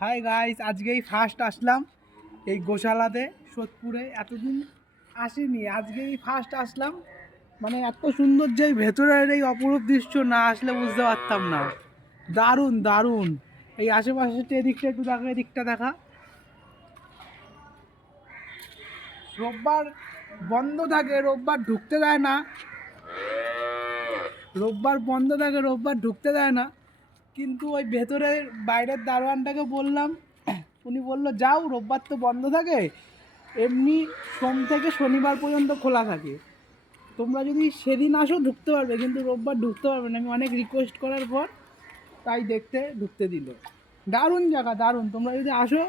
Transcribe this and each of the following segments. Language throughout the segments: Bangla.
হাই গাইস, আজকেই ফার্স্ট আসলাম এই গোশালাতে সোদপুরে। এতদিন আসিনি, আজকেই ফার্স্ট আসলাম। মানে এত সুন্দর যে ভেতরের এই অপরূপ দৃশ্য না আসলে বুঝতে পারতাম না। দারুণ দারুণ। এই আশেপাশে এদিকটা একটু দেখা, এদিকটা দেখা। রোববার বন্ধ থাকে, রোববার ঢুকতে দেয় না। রোববার বন্ধ থাকে, রোববার ঢুকতে দেয় না। কিন্তু ওই ভেতরের বাইরের দারোয়ানটাকে বললাম, উনি বললো যাও, রোববার তো বন্ধ থাকে, এমনি সোম থেকে শনিবার পর্যন্ত খোলা থাকে, তোমরা যদি সেদিন আসো ঢুকতে পারবে, কিন্তু রোববার ঢুকতে পারবে না। আমি অনেক রিকোয়েস্ট করার পর তাই ঢুকতে দিল। দারুণ জায়গা, দারুণ। তোমরা যদি আসো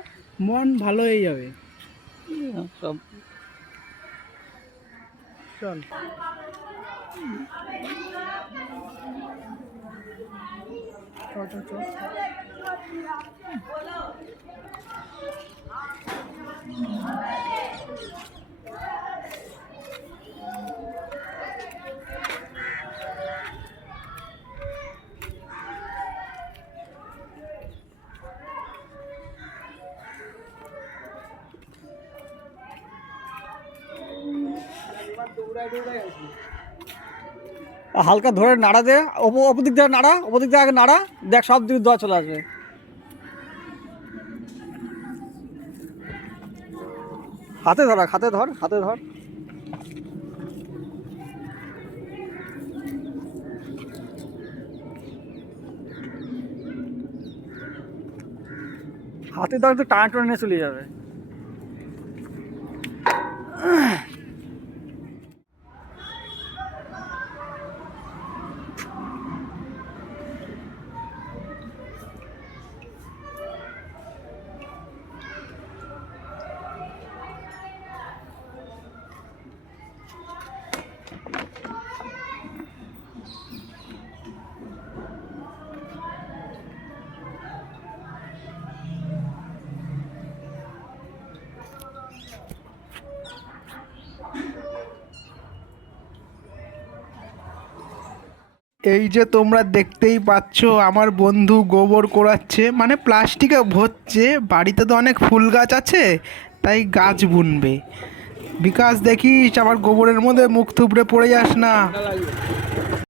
মন ভালো হয়ে যাবে। সব চল। চল চল চল। এবার দৌড়ায় দৌড়ায় আসবি। হালকা ধরে নাড়া দে, ওপর দিক দিয়ে নাড়া, ওপর দিক দিয়ে আগে নাড়া, দেখ সব দিকে দোয়া চলে আসবে। হাতে ধর, হাতে ধর, হাতে ধর। হাতে ধর, একটু টানা টানা নিয়ে চলে যাবে। এই যে তোমরা দেখতেই পাচ্ছ, আমার বন্ধু গোবর কোড়াচ্ছে, মানে প্লাস্টিকে ভরছে। বাড়িতে তো অনেক ফুল গাছ আছে, তাই গাছ বুনবে। বিকাশ, দেখিস আমার গোবরের মধ্যে মুখ থুবড়ে পড়ে যাস না।